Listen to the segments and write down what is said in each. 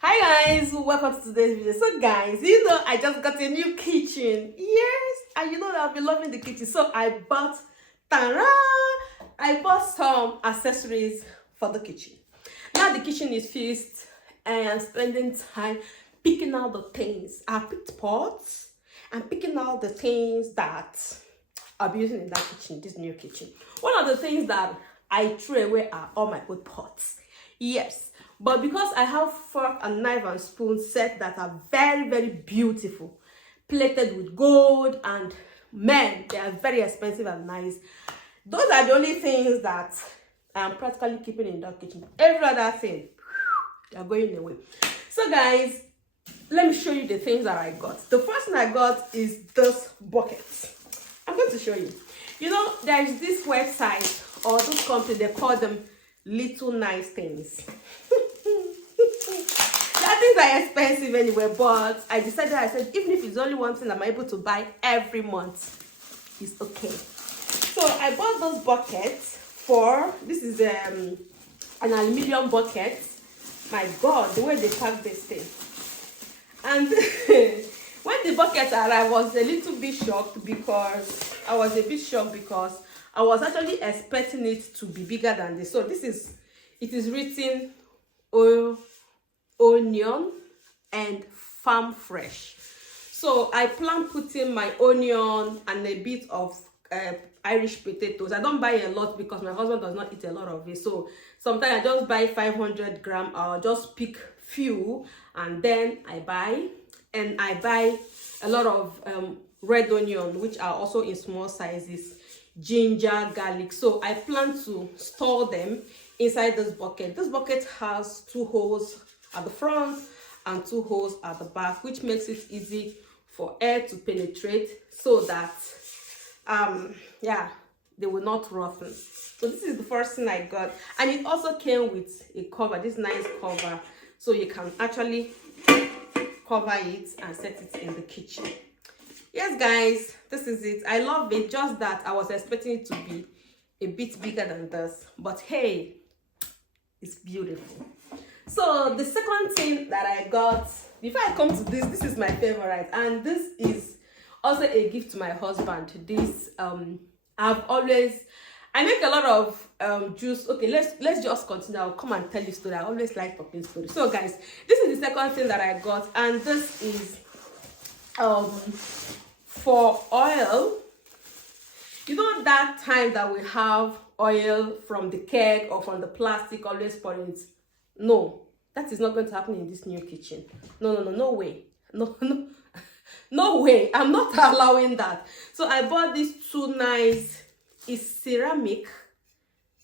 Hi guys, welcome to today's video. So guys, I just got a new kitchen. Yes, and that I've been loving the kitchen. So I bought, ta-ra! I bought some accessories for the kitchen. Now the kitchen is fixed and I'm spending time picking out the things. I picked pots and picking out the things that I'll be using in that kitchen, this new kitchen. One of the things that I threw away are all my old pots. Yes, but because I have fork and knife and spoon set that are very, very beautiful, plated with gold, and men, they are very expensive and nice. Those are the only things that I'm practically keeping in that kitchen. Every other thing, they are going away. So guys, let me show you the things that I got. The first thing I got is this bucket. I'm going to show you. There is this website or this company, they call them Little Nice Things. That things are expensive anyway, but I said, even if it's only one thing I'm able to buy every month, it's okay. So I bought those buckets this is an aluminium bucket. My God, the way they pack this thing. And when the bucket arrived, I was a bit shocked because I was actually expecting it to be bigger than this. So it is written onion and farm fresh. So I plan putting my onion and a bit of Irish potatoes. I don't buy a lot because my husband does not eat a lot of it. So sometimes I just buy 500 grams. I'll just pick few and then I buy a lot of red onion, which are also in small sizes, ginger, garlic. So I plan to store them inside this bucket. This bucket has 2 holes at the front and 2 holes at the back, which makes it easy for air to penetrate so that they will not rotten. So this is the first thing I got, and it also came with a cover, this nice cover, so you can actually cover it and set it in the kitchen. Yes guys, this is it. I love it, just that I was expecting it to be a bit bigger than this, but hey, it's beautiful. So the second thing that I got, before I come to this is my favorite, and this is also a gift to my husband. This I make a lot of juice. Okay, let's just continue. I'll come and tell you story. I always like talking stories. So guys, this is the second thing that I got, and this is for oil. That time that we have oil from the keg or from the plastic always pouring it? No, that is not going to happen in this new kitchen. No way. No way. I'm not allowing that. So I bought these 2 nice, it's ceramic,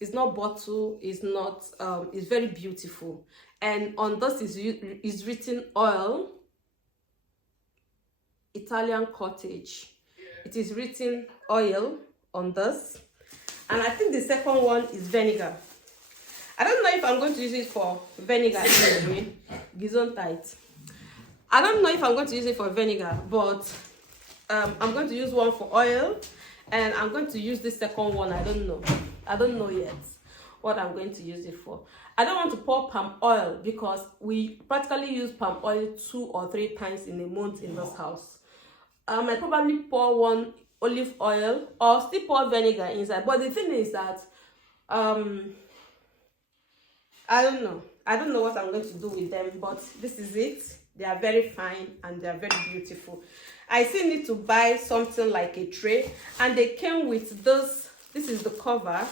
it's not bottle, it's not it's very beautiful, and on this is written oil Italian cottage. It is written oil on this, and I think the second one is vinegar. I don't know if I'm going to use it for vinegar anyway. Gesundheit. I don't know if I'm going to use it for vinegar, but I'm going to use one for oil, and I'm going to use the second one. I don't know yet what I'm going to use it for. I don't want to pour palm oil because we practically use palm oil 2 or 3 times in a month in this house. I probably pour 1 olive oil or still pour vinegar inside. But the thing is that I don't know what I'm going to do with them, but this is it. They are very fine and they are very beautiful. I still need to buy something like a tray, and they came with this. This is the cover.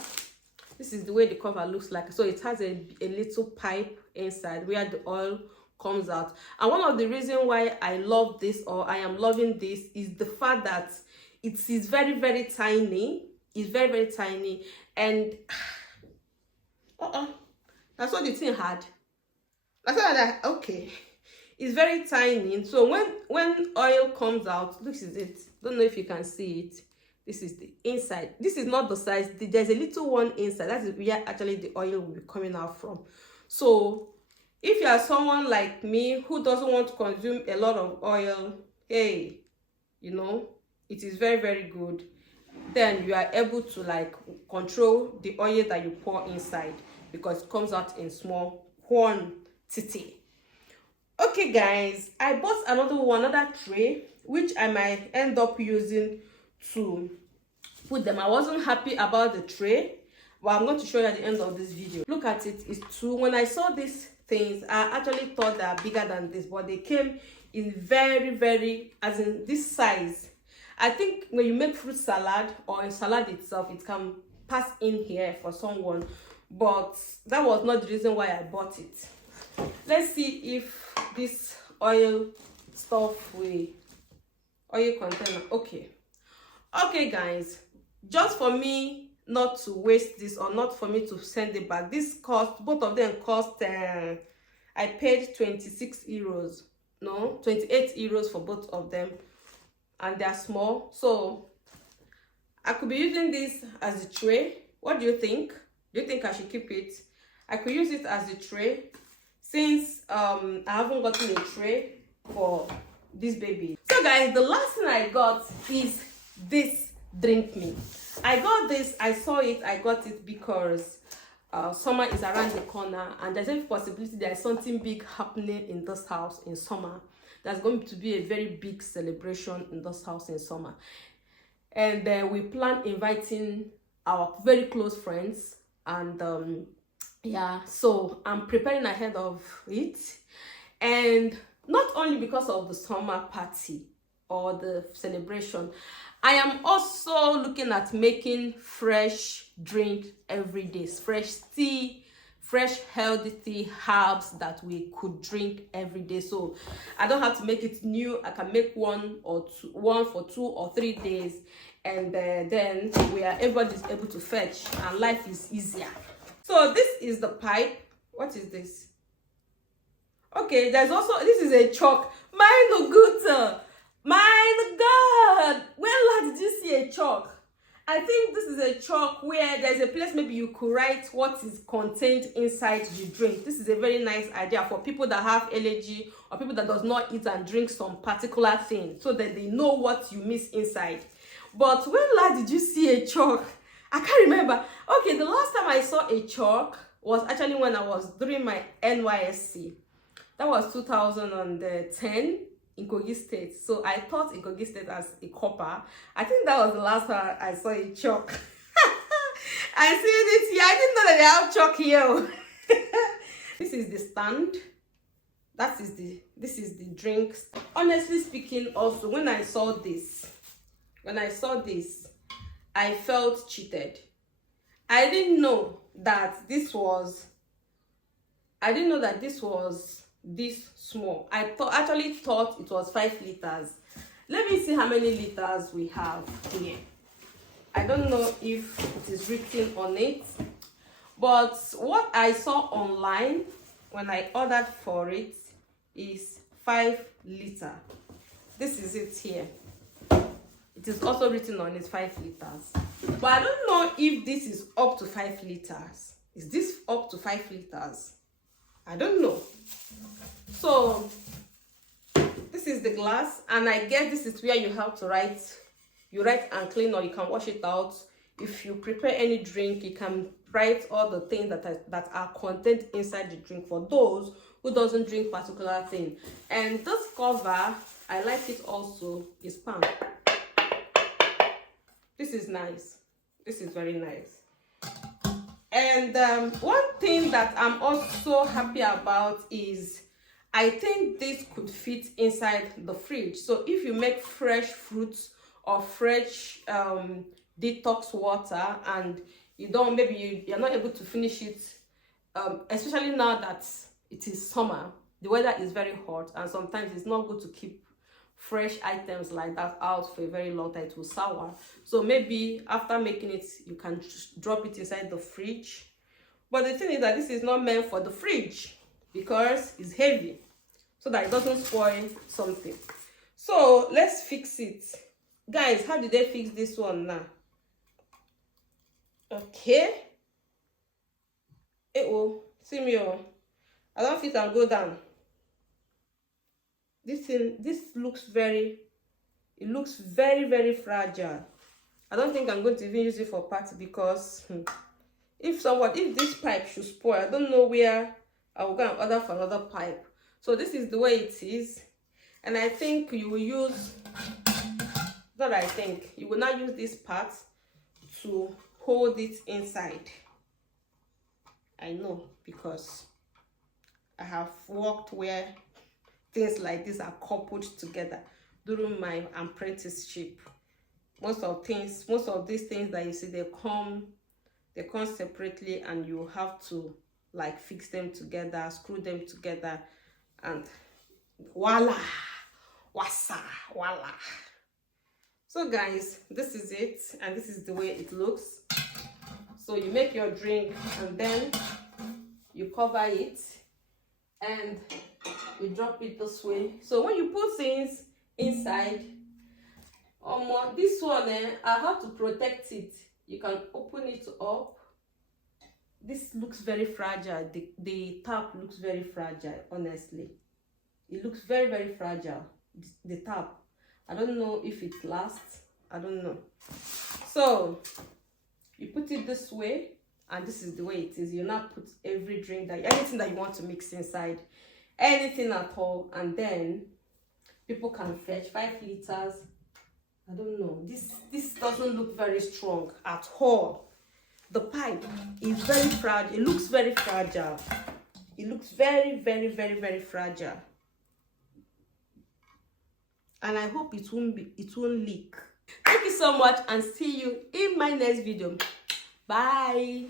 This is the way the cover looks like. So it has a little pipe inside where the oil comes out. And one of the reasons why I love this, or I am loving this, is the fact that it is very, very tiny. It's very, very tiny, and that's what the thing had. I thought that okay. It's very tiny, so when oil comes out, this is it. Don't know if you can see it. This is the inside. This is not the size. There's a little one inside. That is where actually the oil will be coming out from. So if you are someone like me who doesn't want to consume a lot of oil, hey, it is very, very good. Then you are able to control the oil that you pour inside, because it comes out in small quantity. Okay guys, I bought another tray which I might end up using to put them. I wasn't happy about the tray, but I'm going to show you at the end of this video. Look at it. It's two. When I saw these things, I actually thought they are bigger than this, but they came in very, as in this size. I think when you make fruit salad or in salad itself, it can pass in here for someone, but that was not the reason why I bought it. Let's see if this oil stuff will oil container. Okay guys, just for me not to waste this, or not for me to send it back, this cost, both of them cost I paid 26 euros, no, 28 euros for both of them, and they're small, so I could be using this as a tray. What do you think? Do you think I should keep it? I could use it as a tray, since I haven't gotten a tray for this baby. So guys, the last thing I got is this drink me. I got this, I saw it, I got it because summer is around the corner, and there's a possibility there's something big happening in this house in summer. There's going to be a very big celebration in this house in summer, and we plan inviting our very close friends, and yeah, so I'm preparing ahead of it. And not only because of the summer party or the celebration, I am also looking at making fresh drink every day, fresh tea, fresh healthy tea, herbs that we could drink every day. So I don't have to make it new. I can make one for 2 or 3 days, and then everybody's able to fetch, and life is easier. So this is the pipe. What is this? Okay, there's also, this is a chalk. Meine Güte, my God, when did you see a chalk? I think this is a chalk where there's a place maybe you could write what is contained inside the drink. This is a very nice idea for people that have allergy, or people that does not eat and drink some particular thing, so that they know what you miss inside. But when did you see a chalk? I can't remember. Okay, the last time I saw a chalk was actually when I was doing my NYSC. That was 2010 in Kogi State. So I taught in Kogi State as a copper. I think that was the last time I saw a chalk. I see this here. I didn't know that they have chalk here. This is the stand. This is the drinks. Honestly speaking, also when I saw this, I felt cheated. I didn't know that this was this small. I actually thought it was 5 liters. Let me see how many liters we have here. I don't know if it is written on it, but what I saw online when I ordered for it is 5 liters. This is it here. It is also written on it 5 liters. But I don't know if this is up to 5 liters. Is this up to 5 liters? I don't know. So this is the glass, and I guess this is where you have to write. You write and clean, or you can wash it out. If you prepare any drink, you can write all the things that are contained inside the drink for those who doesn't drink particular thing. And this cover, I like it also, is palm. This is nice. This is very nice. And one thing that I'm also happy about is I think this could fit inside the fridge. So if you make fresh fruits or fresh detox water, and you don't, maybe you're not able to finish it, especially now that it is summer, the weather is very hot, and sometimes it's not good to keep fresh items like that out for a very long time. It will sour. So maybe after making it, you can just drop it inside the fridge. But the thing is that this is not meant for the fridge because it's heavy, so that it doesn't spoil something. So let's fix it. Guys, how did they fix this one now? Okay. See me, I don't fit and go down. This looks very fragile. I don't think I'm going to even use it for party, because if this pipe should spoil, I don't know where I will go and order for another pipe. So this is the way it is, and I think you will use, not I think, you will not use this part to hold it inside. I know, because I have worked where things like this are coupled together during my apprenticeship. Most of these things that you see, they come separately, and you have to like fix them together, screw them together, and voila, wassa, voila. So guys, this is it, and this is the way it looks. So you make your drink, and then you cover it, and you drop it this way. So when you put things inside, this one, I have to protect it. You can open it up. This looks very fragile. The tap looks very fragile, honestly. It looks very, very fragile, the tap. I don't know if it lasts. I don't know. So you put it this way, and this is the way it is. You now put every drink, anything that you want to mix inside, anything at all, and then people can fetch 5 liters. I don't know. This doesn't look very strong at all. The pipe is very fragile. It looks very fragile. It looks very, very, very, very fragile. And I hope it won't leak. Thank you so much, and see you in my next video. Bye.